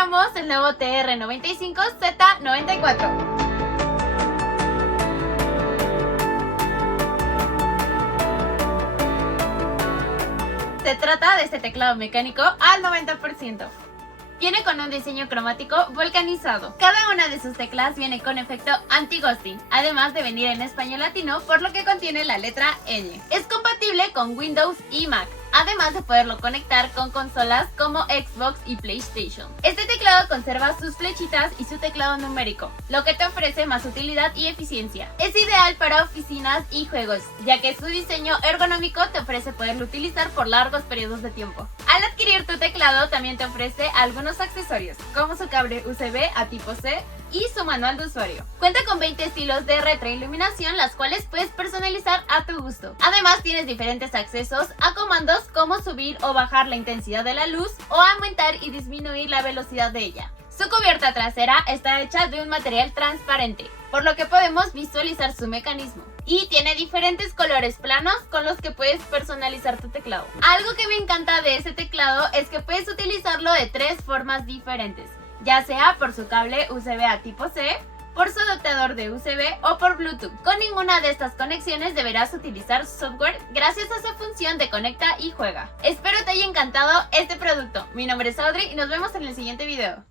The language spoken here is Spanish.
presentamos el nuevo TR95Z94. Se trata de este teclado mecánico al 90%. Viene con un diseño cromático vulcanizado. Cada una de sus teclas viene con efecto anti-ghosting, además de venir en español latino, por lo que contiene la letra Ñ. Es compatible con Windows y Mac, además de poderlo conectar con consolas como Xbox y PlayStation. Este teclado conserva sus flechitas y su teclado numérico, lo que te ofrece más utilidad y eficiencia. Es ideal para oficinas y juegos, ya que su diseño ergonómico te ofrece poderlo utilizar por largos periodos de tiempo. Al adquirir tu teclado también te ofrece algunos accesorios, como su cable USB a tipo C y su manual de usuario. Cuenta con 20 estilos de retroiluminación, las cuales puedes personalizar a tu gusto. Además tienes diferentes accesos a comandos como subir o bajar la intensidad de la luz o aumentar y disminuir la velocidad de ella. Su cubierta trasera está hecha de un material transparente, por lo que podemos visualizar su mecanismo. Y tiene diferentes colores planos con los que puedes personalizar tu teclado. Algo que me encanta de este teclado es que puedes utilizarlo de 3 formas diferentes, ya sea por su cable USB a tipo C, por su adaptador de USB o por Bluetooth. Con ninguna de estas conexiones deberás utilizar software gracias a su función de conecta y juega. Espero te haya encantado este producto. Mi nombre es Audrey y nos vemos en el siguiente video.